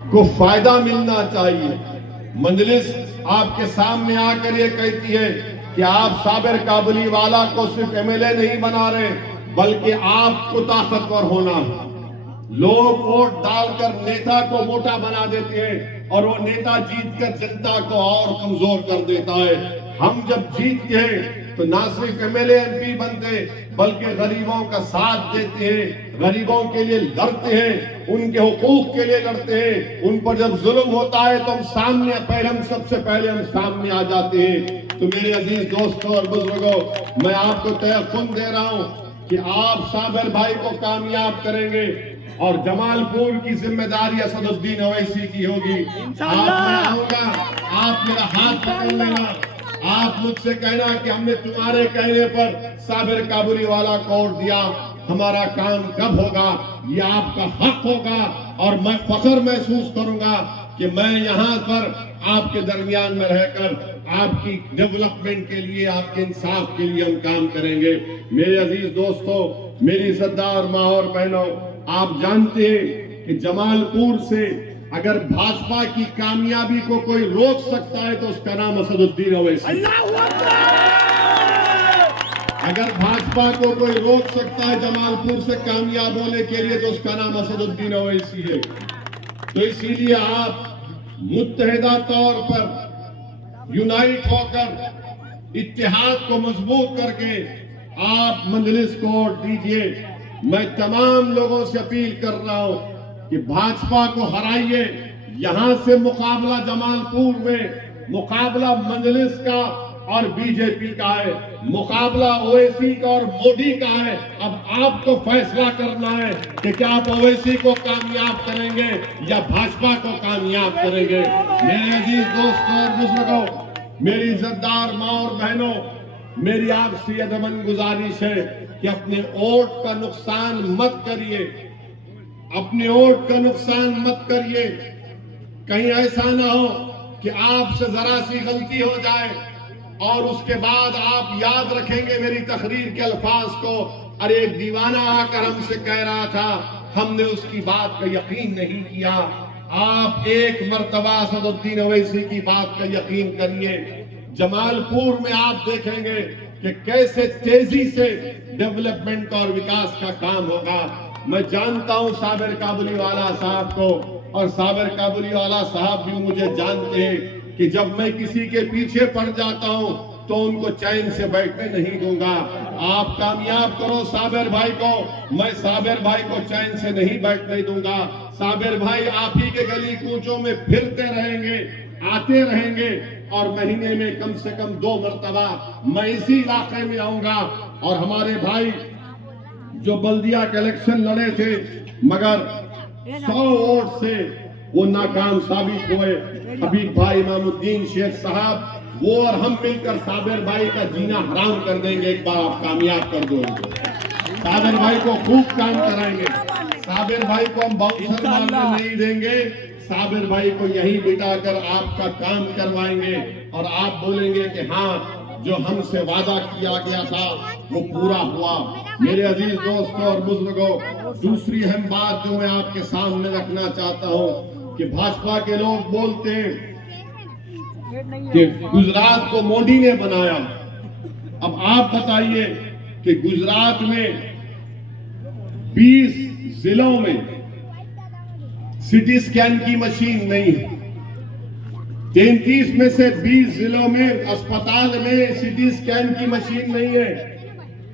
को फायदा मिलना चाहिए। मजलिस आपके सामने आकर ये कहती है कि आप साबिर काबुली वाला को सिर्फ एमएलए नहीं बना रहे, बल्कि आपको ताकतवर होना है। लोग वोट डालकर नेता को मोटा बना देते हैं और वो नेता जीतकर जनता को और कमजोर कर देता है। हम जब जीतते हैं तो ना सिर्फ एमएलए एमपी बनते, बल्कि गरीबों का साथ देते हैं, गरीबों के लिए लड़ते हैं, उनके हुकूक के लिए लड़ते हैं। उन पर जब जुल्म होता है तो हम सबसे पहले हम सामने आ जाते हैं। तो मेरे अजीज दोस्तों और बुजुर्गों, मैं आपको तयक़ुन दे रहा हूं कि आप साबिर भाई को कामयाब करेंगे और जमालपुर की जिम्मेदारी असदुद्दीन ओवैसी की होगी। आप मैं आऊंगा, आप मेरा हाथ पकड़ लेना, आप मुझसे कहना कि हमने तुम्हारे कहने पर साबिर काबुली वाला को वोट दिया, हमारा काम कब होगा, ये आपका हक होगा। और मैं फख्र महसूस करूंगा कि मैं यहाँ पर आपके दरमियान में रहकर आपकी डेवलपमेंट के लिए, आपके इंसाफ के लिए हम काम करेंगे। मेरे अजीज दोस्तों, मेरी इज्जतदार माँ और बहनों, आप जानते हैं कि जमालपुर से अगर भाजपा की कामयाबी को कोई रोक सकता है तो उसका नाम असदुद्दीन ओवैसी। अगर भाजपा को कोई रोक सकता है जमालपुर से कामयाब होने के लिए तो उसका नाम असदुद्दीन ओवैसी है। तो इसीलिए आप मुत्तहिदा तौर पर यूनाइट होकर इत्तेहाद को मजबूत करके आप मजलिस को वोट दीजिए। मैं तमाम लोगों से अपील कर रहा हूं कि भाजपा को हराइए। यहां से मुकाबला जमालपुर में मुकाबला मजलिस का और बीजेपी का है, मुकाबला ओवैसी का और मोदी का है। अब आपको फैसला करना है कि क्या आप ओवैसी को कामयाब करेंगे या भाजपा को कामयाब करेंगे। मेरे अजीज दोस्तों और बुजुर्गों, मेरी इज्जतदार माँ और बहनों, मेरी आपसे अदबन गुजारिश है कि अपने वोट का नुकसान मत करिए, अपने वोट का नुकसान मत करिए। कहीं ऐसा ना हो कि आपसे जरा सी गलती हो जाए और उसके बाद आप याद रखेंगे मेरी तकरीर के अल्फाज को, अरे एक दीवाना आकर हमसे कह रहा था, हमने उसकी बात का यकीन नहीं किया। आप एक मर्तबा असदुद्दीन ओवैसी की बात का यकीन करिए। जमालपुर में आप देखेंगे कि कैसे तेजी से डेवलपमेंट और विकास का काम होगा। मैं जानता हूं साबिर काबुली वाला साहब को, और साबिर काबुली वाला साहब भी मुझे जानते हैं कि जब मैं किसी के पीछे पड़ जाता हूं तो उनको चैन से बैठने नहीं दूंगा। आप कामयाब करो साबिर भाई को, मैं साबिर भाई को चैन से नहीं बैठने दूंगा। साबिर भाई आप ही के गली कूचों में फिरते रहेंगे, आते रहेंगे, और महीने में कम से कम 2 मरतबा मैं इसी इलाके में आऊंगा। और हमारे भाई जो बल्दिया के इलेक्शन लड़े थे मगर 100 वोट से वो नाकाम साबित हुए, हबीब भाई इमामुद्दीन शेख साहब, वो और हम मिलकर साबिर भाई का जीना हराम कर देंगे। एक बार आप कामयाब कर दो, साबिर भाई को खूब काम कराएंगे। साबिर भाई को हम बाउंसर मारने नहीं देंगे, साबिर भाई को यहीं बिठाकर आपका काम करवाएंगे और आप बोलेंगे कि हाँ, जो हमसे वादा किया गया था वो पूरा हुआ। मेरे अजीज दोस्तों और बुजुर्गों, दूसरी अहम बात जो मैं आपके सामने रखना चाहता हूं कि भाजपा के लोग बोलते हैं कि गुजरात को मोदी ने बनाया। अब आप बताइए कि गुजरात में 20 जिलों में सिटी स्कैन की मशीन नहीं है। 33 में से 20 जिलों में अस्पताल में सिटी स्कैन की मशीन नहीं है।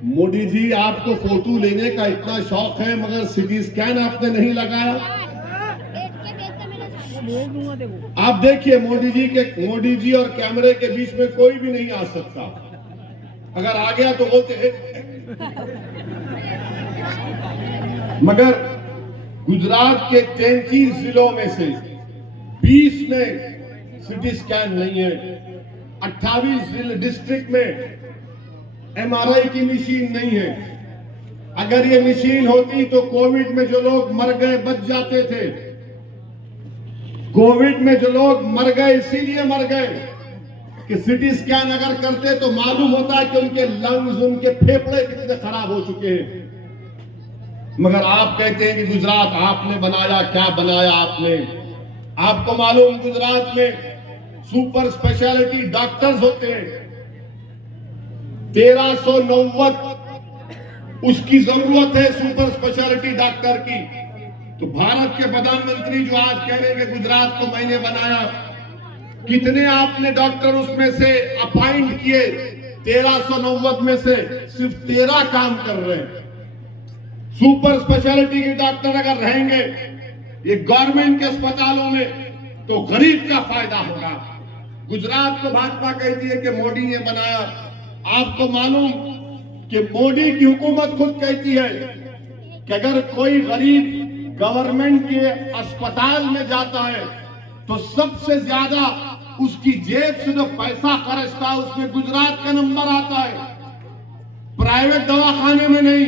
मोदी जी, आपको फोटो लेने का इतना शौक है मगर सिटी स्कैन आपने नहीं लगाया। आप देखिए मोदी जी और कैमरे के बीच में कोई भी नहीं आ सकता। अगर आ गया तो बोलते हैं मगर गुजरात के 33 जिलों में से 20 में सिटी स्कैन नहीं है। 28 डिस्ट्रिक्ट में एमआरआई की मशीन नहीं है। अगर ये मशीन होती तो कोविड में जो लोग मर गए बच जाते थे। कोविड में जो लोग मर गए इसीलिए मर गए कि सिटी स्कैन अगर करते तो मालूम होता है कि उनके लंग्स, उनके फेफड़े कितने खराब हो चुके हैं। मगर आप कहते हैं कि गुजरात आपने बनाया, क्या बनाया आपने? आपको मालूम गुजरात में सुपर स्पेशलिटी डॉक्टर्स होते हैं 1390 उसकी जरूरत है सुपर स्पेशलिटी डॉक्टर की। तो भारत के प्रधानमंत्री जो आज कह रहे हैं कि गुजरात को मैंने बनाया, कितने आपने डॉक्टर उसमें से अपॉइंट किए? 1390 में से सिर्फ 13 काम कर रहे हैं। सुपर स्पेशलिटी के डॉक्टर अगर रहेंगे ये गवर्नमेंट के अस्पतालों में तो गरीब का फायदा होगा। गुजरात को भाजपा कहती है कि मोदी ने बनाया। आपको मालूम कि मोदी की हुकूमत खुद कहती है कि अगर कोई गरीब गवर्नमेंट के अस्पताल में जाता है तो सबसे ज्यादा उसकी जेब से जो पैसा खर्चता है उसमें गुजरात का नंबर आता है। प्राइवेट दवाखाने में नहीं,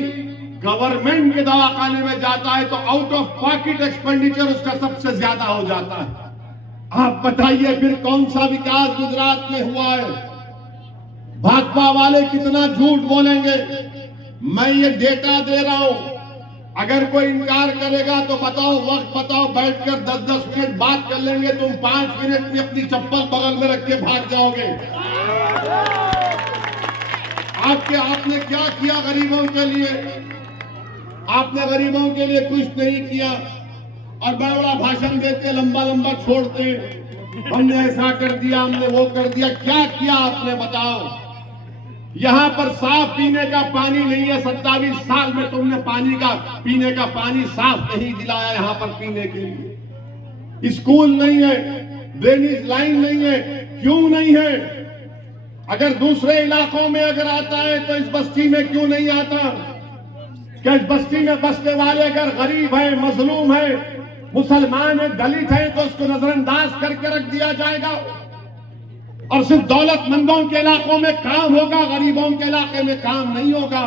गवर्नमेंट के दवाखाने में जाता है तो आउट ऑफ पॉकेट एक्सपेंडिचर उसका सबसे ज्यादा हो जाता है। आप बताइए फिर कौन सा विकास गुजरात में हुआ है? भाजपा वाले कितना झूठ बोलेंगे। मैं ये डेटा दे रहा हूं, अगर कोई इनकार करेगा तो बताओ, वक्त बताओ, बैठकर 10-10 मिनट बात कर लेंगे। तुम 5 मिनट में अपनी चप्पल बगल में रख के भाग जाओगे। आपने क्या किया गरीबों के लिए? आपने गरीबों के लिए कुछ नहीं किया और बड़ा बड़ा भाषण देते, लंबा लंबा छोड़ते, हमने ऐसा कर दिया, हमने वो कर दिया। क्या किया आपने बताओ? यहां पर साफ पीने का पानी नहीं है। 27 साल में तुमने पीने का पानी साफ नहीं दिलाया यहां पर पीने के लिए। स्कूल नहीं है, ड्रेनेज लाइन नहीं है। क्यों नहीं है? अगर दूसरे इलाकों में अगर आता है तो इस बस्ती में क्यों नहीं आता? क्या इस बस्ती में बसने वाले अगर गरीब है, मजलूम है, मुसलमान है, दलित है तो उसको नजरअंदाज करके रख दिया जाएगा? और सिर्फ दौलतमंदों के इलाकों में काम होगा, गरीबों के इलाके में काम नहीं होगा।